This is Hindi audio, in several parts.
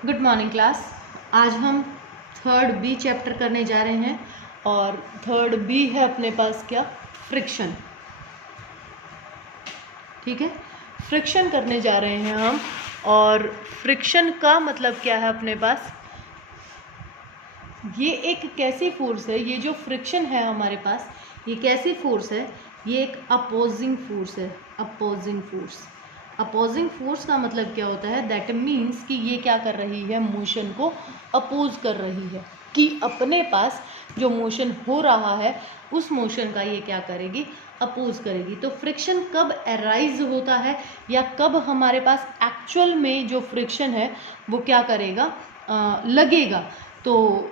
Good morning class. आज हम थर्ड बी चैप्टर करने जा रहे हैं और थर्ड बी है अपने पास क्या, फ्रिक्शन। ठीक है, फ्रिक्शन करने जा रहे हैं हम। और फ्रिक्शन का मतलब क्या है अपने पास, ये एक कैसी फोर्स है, ये जो फ्रिक्शन है हमारे पास ये कैसी फोर्स है, ये एक अपोजिंग फोर्स है। अपोजिंग फोर्स का मतलब क्या होता है, दैट मीन्स कि ये क्या कर रही है, मोशन को अपोज कर रही है, कि अपने पास जो मोशन हो रहा है उस मोशन का ये क्या करेगी, अपोज करेगी। तो फ्रिक्शन कब अराइज होता है या कब हमारे पास एक्चुअल में जो फ्रिक्शन है वो क्या करेगा, लगेगा। तो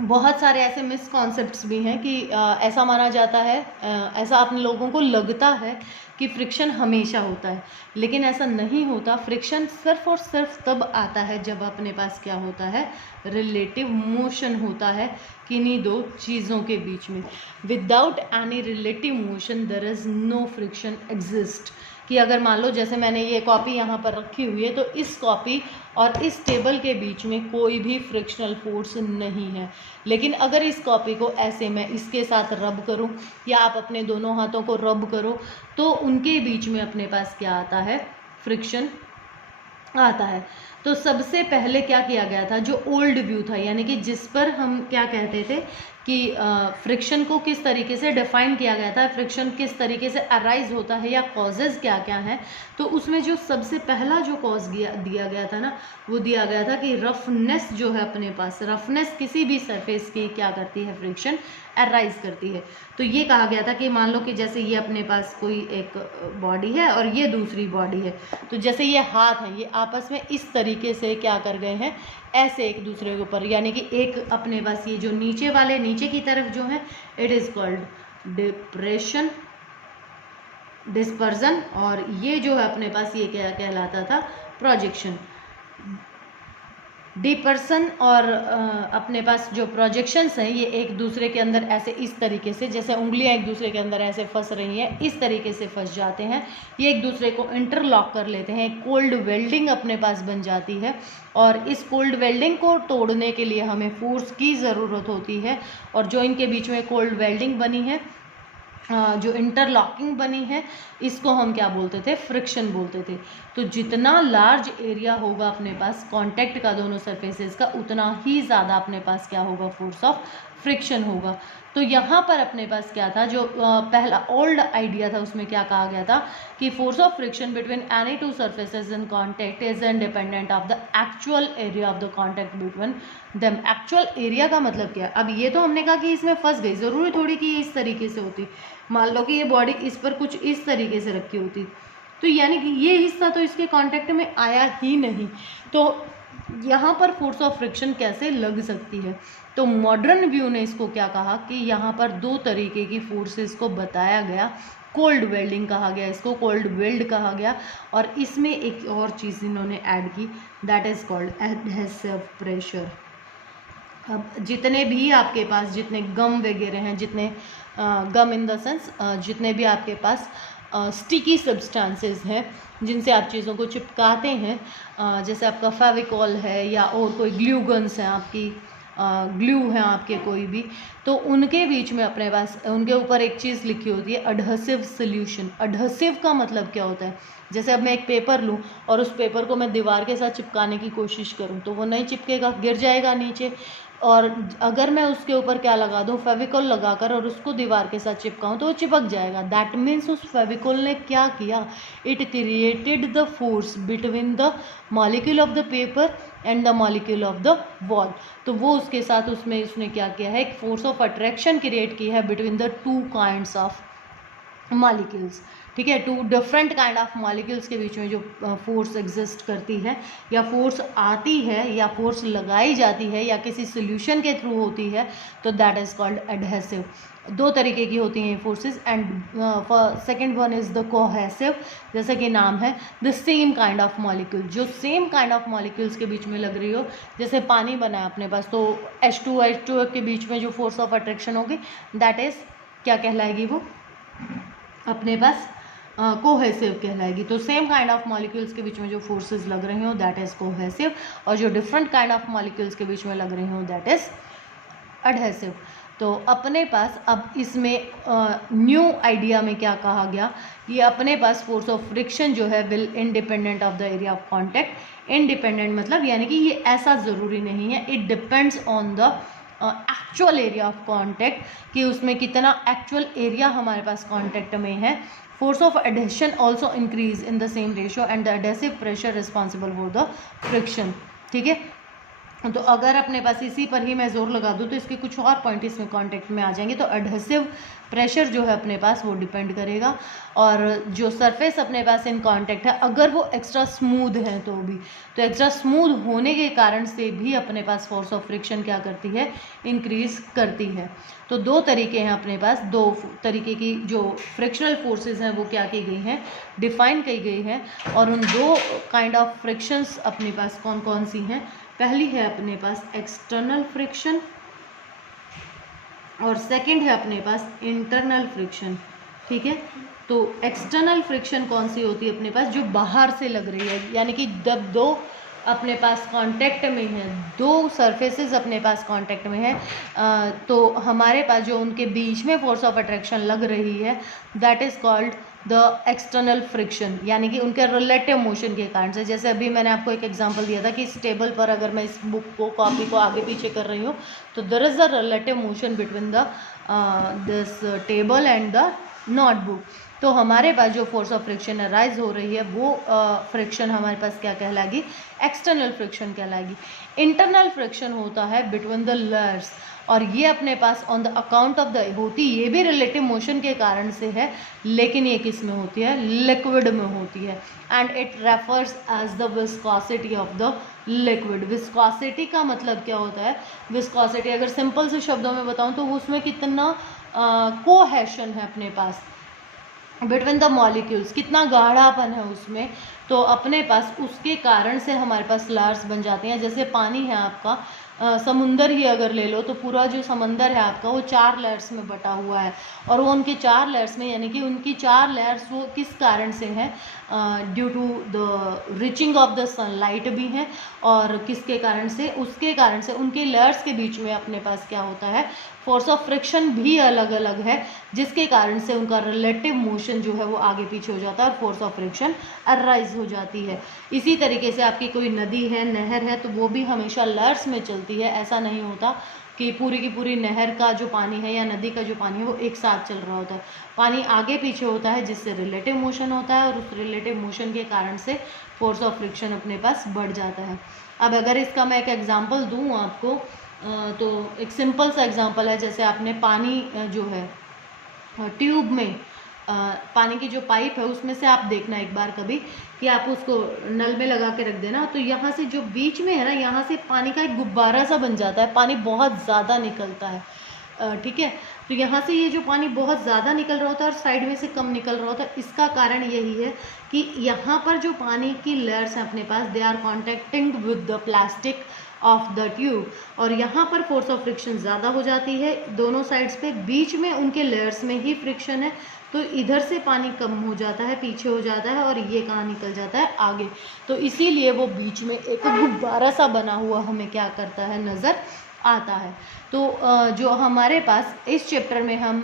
बहुत सारे ऐसे मिसकॉन्सेप्ट्स भी हैं कि ऐसा माना जाता है, ऐसा अपने लोगों को लगता है कि फ्रिक्शन हमेशा होता है, लेकिन ऐसा नहीं होता। फ्रिक्शन सिर्फ और सिर्फ तब आता है जब अपने पास क्या होता है, रिलेटिव मोशन होता है किन्हीं दो चीज़ों के बीच में। Without any relative motion there is no friction exist. कि अगर मान लो जैसे मैंने ये कॉपी यहाँ पर रखी हुई है, तो इस कॉपी और इस टेबल के बीच में कोई भी फ्रिक्शनल फोर्स नहीं है। लेकिन अगर इस कॉपी को ऐसे मैं इसके साथ रब करूं या आप अपने दोनों हाथों को रब करो, तो उनके बीच में अपने पास क्या आता है, फ्रिक्शन आता है। तो सबसे पहले क्या किया गया था, जो ओल्ड व्यू था, यानी कि जिस पर हम क्या कहते थे कि फ्रिक्शन को किस तरीके से डिफाइन किया गया था, फ्रिक्शन किस तरीके से अराइज होता है या कॉजेज क्या क्या हैं, तो उसमें जो सबसे पहला जो कॉज दिया गया था ना, वो दिया गया था कि रफनेस जो है अपने पास, रफनेस किसी भी सरफेस की क्या करती है, फ्रिक्शन अराइज करती है। तो ये कहा गया था कि मान लो कि जैसे ये अपने पास कोई एक बॉडी है और ये दूसरी बॉडी है, तो जैसे ये हाथ है, ये आपस में इस तरीके से क्या कर गए हैं, ऐसे एक दूसरे के ऊपर, यानी कि एक अपने पास ये जो नीचे वाले नीचे की तरफ जो है, इट इज कॉल्ड डिस्पर्जन, और ये जो है अपने पास ये क्या कहलाता था, प्रोजेक्शन। डिपर्सन और अपने पास जो प्रोजेक्शंस हैं, ये एक दूसरे के अंदर ऐसे इस तरीके से, जैसे उंगलियां एक दूसरे के अंदर ऐसे फंस रही हैं, इस तरीके से फंस जाते हैं, ये एक दूसरे को इंटरलॉक कर लेते हैं, कोल्ड वेल्डिंग अपने पास बन जाती है। और इस कोल्ड वेल्डिंग को तोड़ने के लिए हमें फोर्स की ज़रूरत होती है, और जो इनके बीच में कोल्ड वेल्डिंग बनी है, जो इंटरलॉकिंग बनी है, इसको हम क्या बोलते थे, फ्रिक्शन बोलते थे। तो जितना लार्ज एरिया होगा अपने पास कांटेक्ट का दोनों सरफेसेस का, उतना ही ज़्यादा अपने पास क्या होगा, फोर्स ऑफ फ्रिक्शन होगा। तो यहाँ पर अपने पास क्या था, जो पहला ओल्ड आइडिया था, उसमें क्या कहा गया था कि force of friction between any two surfaces in contact is independent of the actual area of the contact between them. Actual area का मतलब क्या है, अब ये तो हमने कहा कि इसमें फंस गई, ज़रूरी थोड़ी कि इस तरीके से होती, मान लो कि ये बॉडी इस पर कुछ इस तरीके से रखी होती, तो यानी कि ये हिस्सा तो इसके कांटेक्ट में आया ही नहीं, तो यहाँ पर फोर्स ऑफ फ्रिक्शन कैसे लग सकती है। तो मॉडर्न व्यू ने इसको क्या कहा कि यहाँ पर दो तरीके की फोर्सेस को बताया गया, कोल्ड वेल्डिंग कहा गया, इसको कोल्ड वेल्ड कहा गया, और इसमें एक और चीज़ इन्होंने ऐड की, that is called adhesive pressure. अब जितने भी आपके पास जितने गम वगैरह हैं, जितने गम इन द सेंस जितने भी आपके पास स्टिकी सब्सटेंसेस हैं जिनसे आप चीज़ों को चिपकाते हैं, जैसे आपका फेविकॉल है या और कोई ग्लू गन्स हैं, आपकी ग्लू हैं आपके कोई भी, तो उनके बीच में अपने पास उनके ऊपर एक चीज़ लिखी होती है, अडहेसिव सोल्यूशन। अडहेसिव का मतलब क्या होता है, जैसे अब मैं एक पेपर लूँ और उस पेपर को मैं दीवार के साथ चिपकाने की कोशिश करूँ तो वो नहीं चिपकेगा, गिर जाएगा नीचे। और अगर मैं उसके ऊपर क्या लगा दूँ, फेविकॉल लगाकर, और उसको दीवार के साथ चिपकाऊँ तो वो चिपक जाएगा। दैट मीन्स उस फेविकॉल ने क्या किया, it created the force between the molecule of the paper and the molecule of the wall. तो वो उसके साथ उसमें उसने क्या किया है, एक फोर्स ऑफ अट्रैक्शन क्रिएट की है between the two kinds of molecules. ठीक है, two different kind of molecules के बीच में जो फोर्स एग्जिस्ट करती है, या फोर्स आती है, या फोर्स लगाई जाती है, या किसी सोल्यूशन के थ्रू होती है, तो दैट इज कॉल्ड एडहेसिव। दो तरीके की होती हैं forces, and second one is the cohesive, जैसे कि नाम है, the same kind of molecule, जो सेम काइंड ऑफ मॉलिक्यूल्स के बीच में लग रही हो। जैसे पानी बना है अपने पास, तो H2 के बीच में जो फोर्स ऑफ अट्रैक्शन होगी, दैट इज क्या कहलाएगी, वो अपने पास कोहेसिव कहलाएगी। तो सेम काइंड ऑफ मॉलिक्यूल्स के बीच में जो फोर्सेस लग रही हो दैट इज कोहेसिव, और जो डिफरेंट काइंड ऑफ मॉलिक्यूल्स के बीच में लग रही हो दैट इज एडहेसिव। तो अपने पास अब इसमें न्यू आइडिया में क्या कहा गया, कि अपने पास फोर्स ऑफ फ्रिक्शन जो है will independent of the area of contact. Independent मतलब यानी कि ये ऐसा ज़रूरी नहीं है, it depends on the actual area of contact, कि उसमें कितना एक्चुअल एरिया हमारे पास कॉन्टैक्ट में है। Force of adhesion also increase in the same ratio and the adhesive pressure responsible for the friction. ठीक है, तो अगर अपने पास इसी पर ही मैं जोर लगा दूँ तो इसके कुछ और पॉइंट इसमें कॉन्टेक्ट में आ जाएंगे। तो एडहेसिव प्रेशर जो है अपने पास वो डिपेंड करेगा, और जो सरफेस अपने पास इन कांटेक्ट है अगर वो एक्स्ट्रा स्मूथ है तो भी, तो एक्स्ट्रा स्मूथ होने के कारण से भी अपने पास फोर्स ऑफ फ्रिक्शन क्या करती है, इंक्रीज करती है। तो दो तरीके हैं अपने पास, दो तरीके की जो फ्रिक्शनल फोर्सेस हैं वो क्या की गई हैं, डिफाइन की गई हैं। और उन दो काइंड ऑफ फ्रिक्शंस अपने पास कौन कौन सी हैं, पहली है अपने पास एक्सटर्नल फ्रिक्शन और सेकंड है अपने पास इंटरनल फ्रिक्शन। ठीक है, तो एक्सटर्नल फ्रिक्शन कौन सी होती है अपने पास, जो बाहर से लग रही है, यानी कि जब दो अपने पास कांटेक्ट में है, दो सरफेसेस अपने पास कांटेक्ट में है, तो हमारे पास जो उनके बीच में फोर्स ऑफ अट्रैक्शन लग रही है that is called the external friction, यानी कि उनके रिलेटिव मोशन के कारण से। जैसे अभी मैंने आपको एक एग्जांपल दिया था कि इस टेबल पर अगर मैं इस बुक को, कॉपी को आगे पीछे कर रही हूँ तो there is a relative motion between the this table and the notebook. तो हमारे पास जो फोर्स ऑफ फ्रिक्शन अराइज हो रही है वो फ्रिक्शन हमारे पास क्या कहलाएगी, एक्सटर्नल फ्रिक्शन कहलाएगी। इंटरनल फ्रिक्शन होता है बिटवीन द लेयर्स, और ये अपने pass on the account of the होती, ये भी रिलेटिव मोशन के कारण से है, लेकिन ये किस में होती है, लिक्विड में होती है। And it refers as the viscosity of the liquid. Viscosity का मतलब क्या होता है, विस्कोसिटी अगर सिंपल से शब्दों में बताऊं तो उसमें कितना कोहेशन है अपने पास बिटवीन द मॉलिक्यूल्स, कितना गाढ़ापन है उसमें, तो अपने पास उसके कारण से हमारे पास लेयर्स बन जाती हैं। जैसे पानी है आपका, समुंदर ही अगर ले लो तो पूरा जो समंदर है आपका वो 4 लेयर्स में बटा हुआ है, और वो उनके 4 लेयर्स में, यानी कि उनकी 4 लेयर्स वो किस कारण से हैं, due to the reaching of the sunlight भी हैं, और किसके कारण से, उसके कारण से उनके लेयर्स के बीच में अपने पास क्या होता है, फोर्स ऑफ फ्रिक्शन भी अलग अलग है, जिसके कारण से उनका रिलेटिव मोशन जो है वो आगे पीछे हो जाता है और फोर्स ऑफ फ्रिक्शन अराइज हो जाती है। इसी तरीके से आपकी कोई नदी है, नहर है, तो वो भी हमेशा लेयर्स में चलती है। ऐसा नहीं होता कि पूरी की पूरी नहर का जो पानी है या नदी का जो पानी है वो एक साथ चल रहा होता है, पानी आगे पीछे होता है, जिससे रिलेटिव मोशन होता है, और उस रिलेटिव मोशन के कारण से फोर्स ऑफ फ्रिक्शन अपने पास बढ़ जाता है। अब अगर इसका मैं एक एग्जाम्पल दूँ आपको, तो एक सिंपल सा एग्जांपल है, जैसे आपने पानी जो है ट्यूब में, पानी की जो पाइप है उसमें से आप देखना एक बार कभी कि आप उसको नल में लगा के रख देना, तो यहाँ से जो बीच में है ना, यहाँ से पानी का एक गुब्बारा सा बन जाता है, पानी बहुत ज़्यादा निकलता है। ठीक है, तो यहाँ से ये जो पानी बहुत ज़्यादा निकल रहा होता है और साइड में से कम निकल रहा होता है, इसका कारण यही है कि यहाँ पर जो पानी की लेयर्स हैं अपने पास, they are contacting with the plastic of the tube, और यहाँ पर फोर्स ऑफ फ्रिक्शन ज़्यादा हो जाती है दोनों साइड्स पे, बीच में उनके लेयर्स में ही फ्रिक्शन है, तो इधर से पानी कम हो जाता है, पीछे हो जाता है, और ये कहाँ निकल जाता है, आगे। तो इसीलिए वो बीच में एक गुब्बारा सा बना हुआ हमें क्या करता है, नज़र आता है। तो जो हमारे पास इस चैप्टर में हम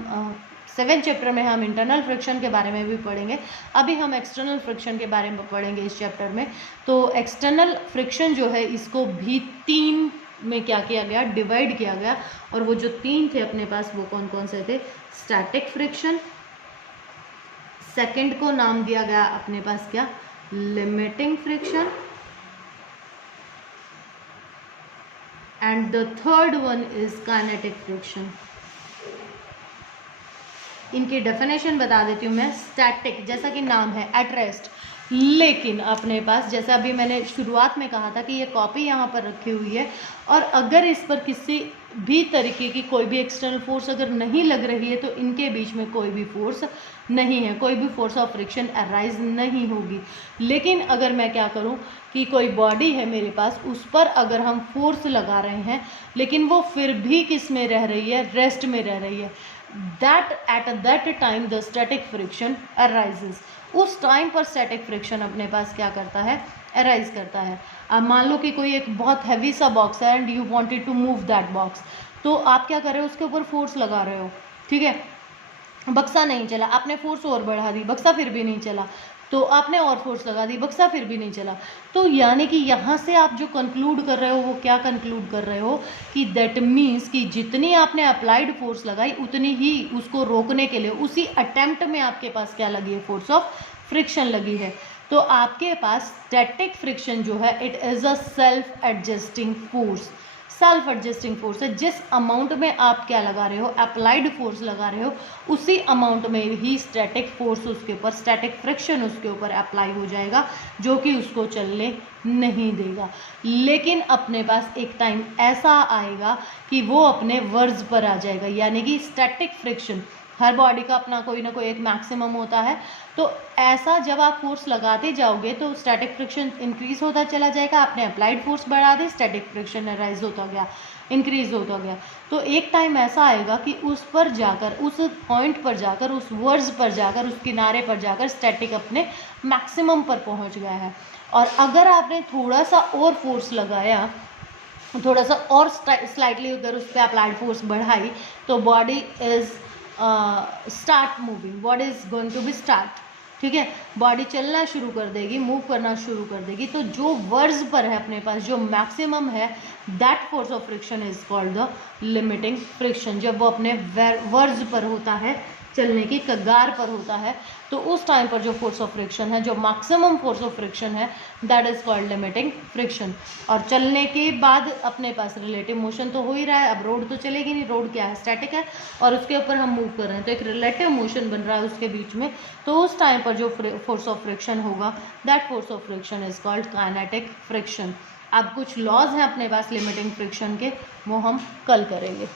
7th चैप्टर में हम इंटरनल फ्रिक्शन के बारे में भी पढ़ेंगे, अभी हम एक्सटर्नल फ्रिक्शन के बारे में पढ़ेंगे इस चैप्टर में। तो एक्सटर्नल फ्रिक्शन जो है इसको भी 3 में क्या किया गया, डिवाइड किया गया, और वो जो 3 थे अपने पास वो कौन कौन से थे, स्टैटिक फ्रिक्शन, सेकंड को नाम दिया गया अपने पास क्या, limiting friction, and the third one is kinetic friction. इनकी डेफिनेशन बता देती हूँ मैं। स्टैटिक जैसा कि नाम है, एट रेस्ट, लेकिन अपने पास जैसा अभी मैंने शुरुआत में कहा था कि ये कॉपी यहाँ पर रखी हुई है, और अगर इस पर किसी भी तरीके की कोई भी एक्सटर्नल फोर्स अगर नहीं लग रही है तो इनके बीच में कोई भी फोर्स नहीं है, कोई भी फोर्स ऑफ फ्रिक्शन अराइज नहीं होगी। लेकिन अगर मैं क्या करूं कि कोई बॉडी है मेरे पास, उस पर अगर हम फोर्स लगा रहे हैं लेकिन वो फिर भी किस में रह रही है, रेस्ट में रह रही है, that at that time the static friction arises, उस टाइम पर स्टैटिक फ्रिक्शन अपने पास क्या करता है, अराइज करता है। अब मान लो कि कोई एक बहुत हैवी सा बॉक्स है and you wanted to move that box, तो आप क्या कर रहे हो, उसके ऊपर फोर्स लगा रहे हो, ठीक है, बक्सा नहीं चला, आपने फोर्स और बढ़ा दी, बक्सा फिर भी नहीं चला, तो आपने और फोर्स लगा दी, बक्सा फिर भी नहीं चला। तो यानी कि यहाँ से आप जो कंक्लूड कर रहे हो वो क्या कंक्लूड कर रहे हो कि दैट मीन्स कि जितनी आपने अप्लाइड फोर्स लगाई उतनी ही उसको रोकने के लिए उसी अटेम्प्ट में आपके पास क्या लगी है, फोर्स ऑफ फ्रिक्शन लगी है। तो आपके पास स्टैटिक फ्रिक्शन जो है it is a self adjusting force, self adjusting force है। जिस अमाउंट में आप क्या लगा रहे हो, अप्लाइड फोर्स लगा रहे हो, उसी अमाउंट में ही स्टैटिक फोर्स उसके ऊपर, स्टैटिक फ्रिक्शन उसके ऊपर अप्लाई हो जाएगा, जो कि उसको चलने नहीं देगा। लेकिन अपने पास एक टाइम ऐसा आएगा कि वो अपने वर्ज पर आ जाएगा, यानी कि स्टैटिक फ्रिक्शन, हर बॉडी का अपना कोई ना कोई एक मैक्सिमम होता है। तो ऐसा जब आप फोर्स लगाते जाओगे तो स्टैटिक फ्रिक्शन इंक्रीज होता चला जाएगा, आपने अप्लाइड फोर्स बढ़ा दी, स्टैटिक फ्रिक्शन राइज होता गया, इंक्रीज होता गया। तो एक टाइम ऐसा आएगा कि उस पर जाकर, उस पॉइंट पर जाकर, उस वर्ज पर जाकर, उस किनारे पर जाकर स्टैटिक अपने मैक्सिमम पर पहुंच गया है। और अगर आपने थोड़ा सा और फोर्स लगाया, थोड़ा सा और स्लाइटली अगर उस पर अप्लाइड फोर्स बढ़ाई, तो body is start moving, body is going to be start, ठीक है, बॉडी चलना शुरू कर देगी, मूव करना शुरू कर देगी। तो जो वर्ज पर है अपने पास, जो मैक्सिमम है, that force of friction is called the limiting friction. जब वो अपने वर्ज पर होता है, चलने की कगार पर होता है, तो उस टाइम पर जो फोर्स ऑफ फ्रिक्शन है, जो मैक्सिमम फोर्स ऑफ फ्रिक्शन है, that is called limiting friction. और चलने के बाद अपने पास रिलेटिव मोशन तो हो ही रहा है, अब रोड तो चलेगी नहीं, रोड क्या है, स्टैटिक है, और उसके ऊपर हम मूव कर रहे हैं, तो एक रिलेटिव मोशन बन रहा है उसके बीच में। तो उस टाइम पर जो फोर्स ऑफ फ्रिक्शन होगा, that force of friction is called kinetic friction. अब कुछ लॉज हैं अपने पास लिमिटिंग फ्रिक्शन के, वो हम कल करेंगे।